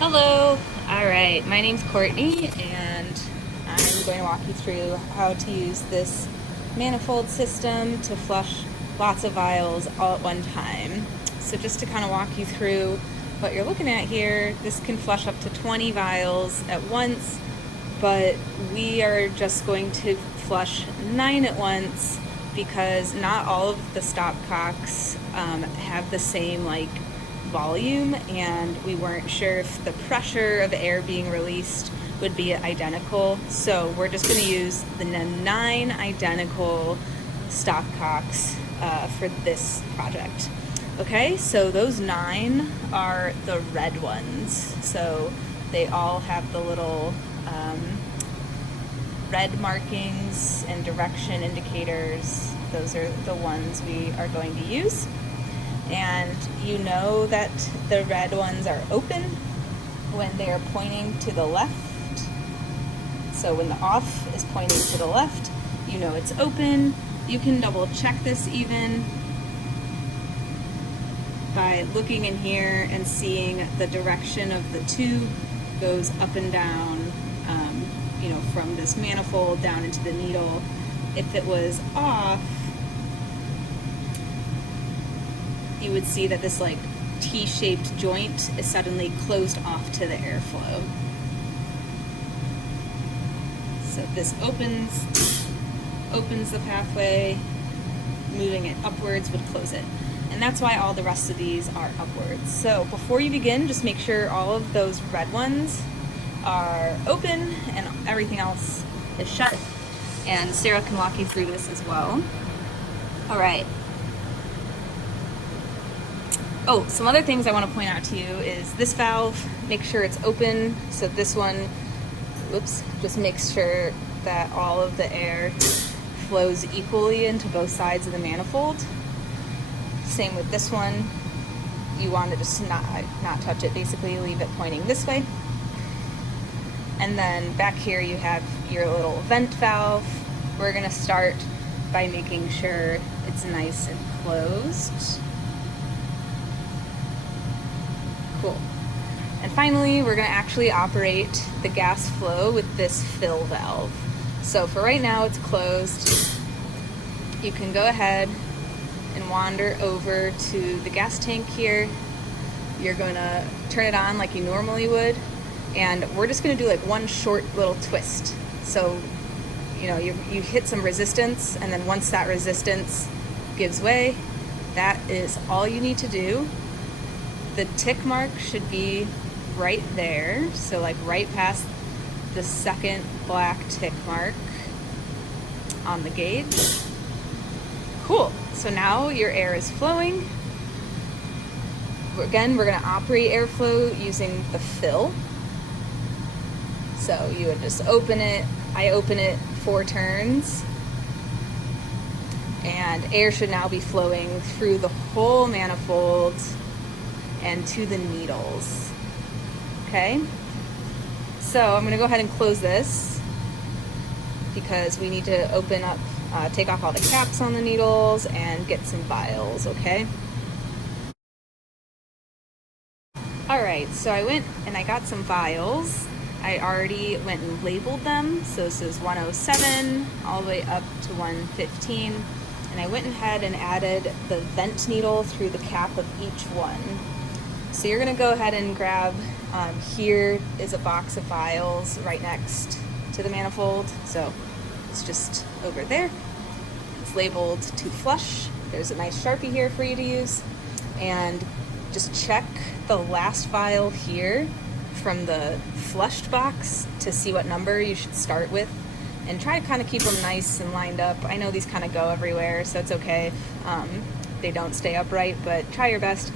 Hello. All right, my name's Courtney, and I'm going to walk you through how to use this manifold system to flush lots of vials all at one time. So just to kind of walk you through what you're looking at here, this can flush up to 20 vials at once, but we are just going to flush 9 at once because not all of the stopcocks have the same volume, and we weren't sure if the pressure of air being released would be identical. So we're just going to use the 9 identical stopcocks for this project. Okay, so those 9 are the red ones. So they all have the little red markings and direction indicators. Those are the ones we are going to use. And you know that the red ones are open when they are pointing to the left. So when the off is pointing to the left, you know it's open. You can double check this even by looking in here and seeing the direction of the tube goes up and down, from this manifold down into the needle. If it was off, you would see that this T-shaped joint is suddenly closed off to the airflow. So this opens the pathway, moving it upwards would close it. And that's why all the rest of these are upwards. So before you begin, just make sure all of those red ones are open and everything else is shut. And Sarah can walk you through this as well. All right. Oh, some other things I want to point out to you is this valve, make sure it's open. So this one, just makes sure that all of the air flows equally into both sides of the manifold. Same with this one. You want to just not touch it, basically leave it pointing this way. And then back here you have your little vent valve. We're going to start by making sure it's nice and closed. Cool. And finally, we're going to actually operate the gas flow with this fill valve. So for right now, it's closed. You can go ahead and wander over to the gas tank here. You're going to turn it on like you normally would, and we're just going to do one short little twist. So, you hit some resistance, and then once that resistance gives way, that is all you need to do. The tick mark should be right there, so right past the second black tick mark on the gauge. Cool. So now your air is flowing. Again, we're going to operate airflow using the fill. So you would just open it. I open it 4 turns. And air should now be flowing through the whole manifold and to the needles. Okay? So I'm going to go ahead and close this because we need to open up, take off all the caps on the needles and get some vials, okay? Alright, so I went and I got some vials. I already went and labeled them. So this is 107 all the way up to 115. And I went ahead and added the vent needle through the cap of each one. So you're going to go ahead and grab, here is a box of vials right next to the manifold. So it's just over there. It's labeled to flush. There's a nice Sharpie here for you to use. And just check the last vial here from the flushed box to see what number you should start with. And try to kind of keep them nice and lined up. I know these kind of go everywhere, so it's okay. They don't stay upright, but try your best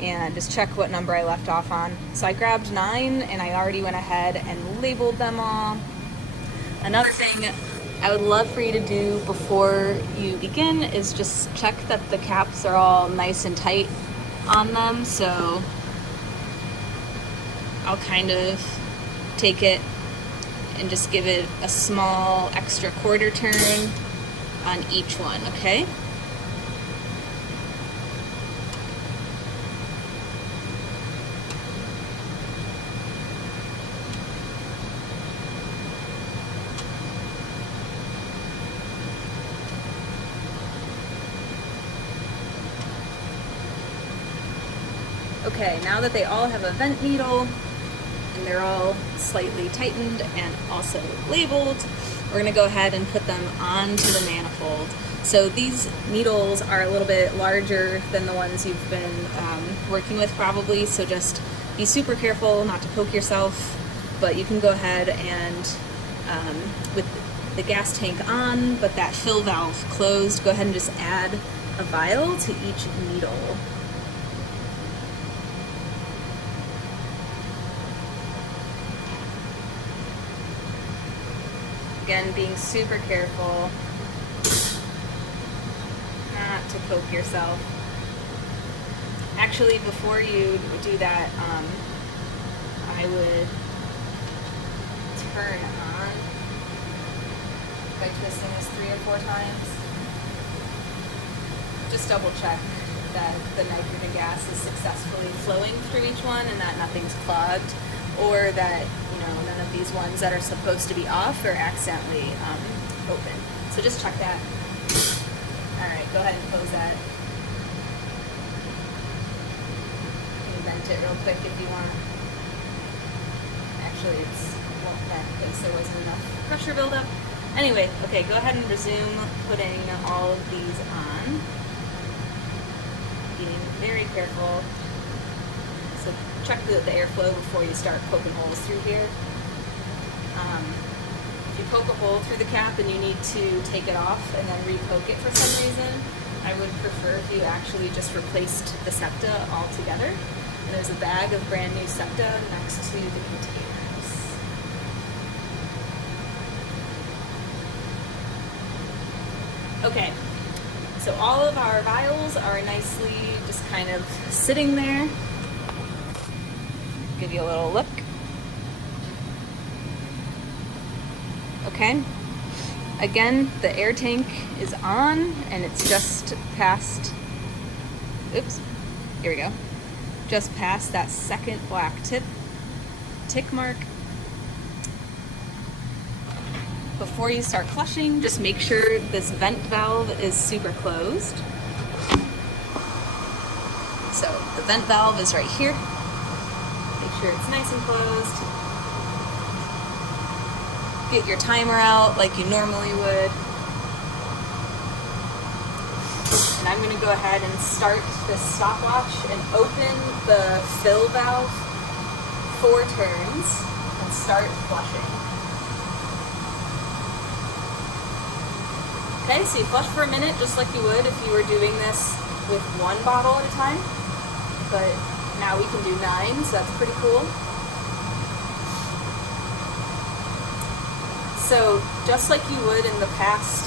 and just check what number I left off on. So I grabbed 9 and I already went ahead and labeled them all. Another thing I would love for you to do before you begin is just check that the caps are all nice and tight on them. So I'll kind of take it and just give it a small extra quarter turn on each one, okay? Okay, now that they all have a vent needle and they're all slightly tightened and also labeled, we're gonna go ahead and put them onto the manifold. So these needles are a little bit larger than the ones you've been working with probably, so just be super careful not to poke yourself, but you can go ahead and with the gas tank on but that fill valve closed, go ahead and just add a vial to each needle. Again, being super careful not to poke yourself. Actually, before you do that, I would turn on by twisting this 3 or 4 times. Just double check that the nitrogen gas is successfully flowing through each one and that nothing's clogged, or that none of these ones that are supposed to be off are accidentally open. So just check that. All right, go ahead and close that. You can vent it real quick if you want. Actually, it won't vent because there wasn't enough pressure buildup. Anyway, okay, go ahead and resume putting all of these on. Being very careful. So check the airflow before you start poking holes through here. If you poke a hole through the cap and you need to take it off and then re-poke it for some reason, I would prefer if you actually just replaced the septa altogether. And there's a bag of brand new septa next to the containers. Okay, so all of our vials are nicely just kind of sitting there. Give you a little look. Okay, again, the air tank is on and it's just past, oops, here we go, just past that second black tick mark. Before you start flushing, just make sure this vent valve is super closed. So the vent valve is right here. Make sure it's nice and closed. Get your timer out like you normally would. And I'm going to go ahead and start this stopwatch and open the fill valve 4 turns and start flushing. Okay, so you flush for a minute just like you would if you were doing this with 1 bottle at a time. But now we can do 9, so that's pretty cool. So just like you would in the past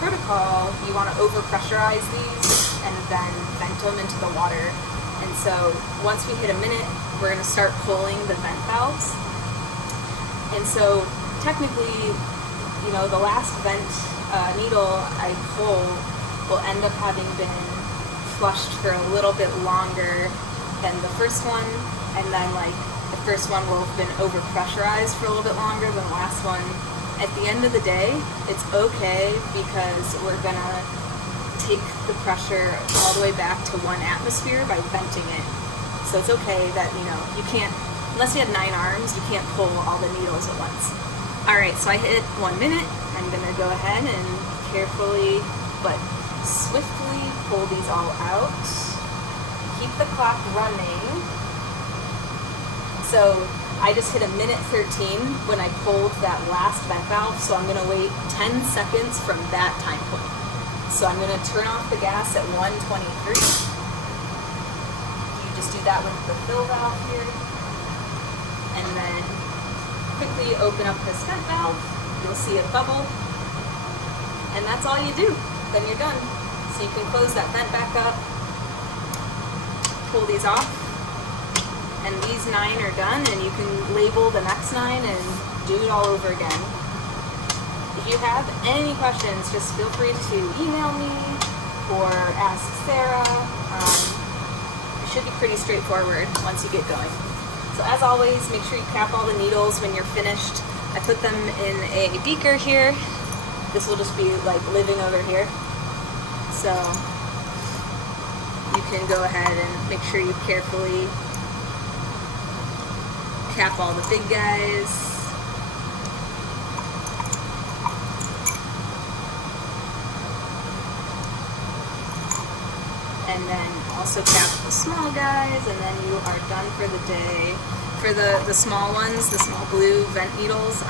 protocol, you want to overpressurize these and then vent them into the water. And so once we hit a minute, we're going to start pulling the vent valves. And so technically, the last vent needle I pull will end up having been flushed for a little bit longer than the first one, and then the first one will have been overpressurized for a little bit longer than the last one. At the end of the day, it's okay because we're gonna take the pressure all the way back to 1 atmosphere by venting it. So it's okay that you can't, unless you have 9 arms, you can't pull all the needles at once. All right, so I hit 1 minute. I'm gonna go ahead and carefully but swiftly pull these all out. Keep the clock running. So I just hit 1:13 when I pulled that last vent valve, so I'm gonna wait 10 seconds from that time point. So I'm gonna turn off the gas at 1:23. You just do that with the fill valve here. And then quickly open up this vent valve. You'll see a bubble. And that's all you do. Then you're done. So you can close that vent back up, pull these off, and these 9 are done, and you can label the next 9 and do it all over again. If you have any questions, just feel free to email me or ask Sarah. It should be pretty straightforward once you get going. So as always, make sure you cap all the needles when you're finished. I put them in a beaker here. This will just be living over here. So you can go ahead and make sure you carefully cap all the big guys. And then also cap the small guys, and then you are done for the day. For the small ones, the small blue vent needles,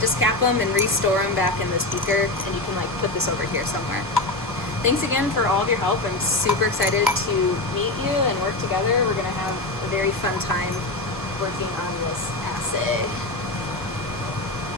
just cap them and restore them back in this beaker, and you can like put this over here somewhere. Thanks again for all of your help. I'm super excited to meet you and work together. We're gonna have a very fun time working on this assay.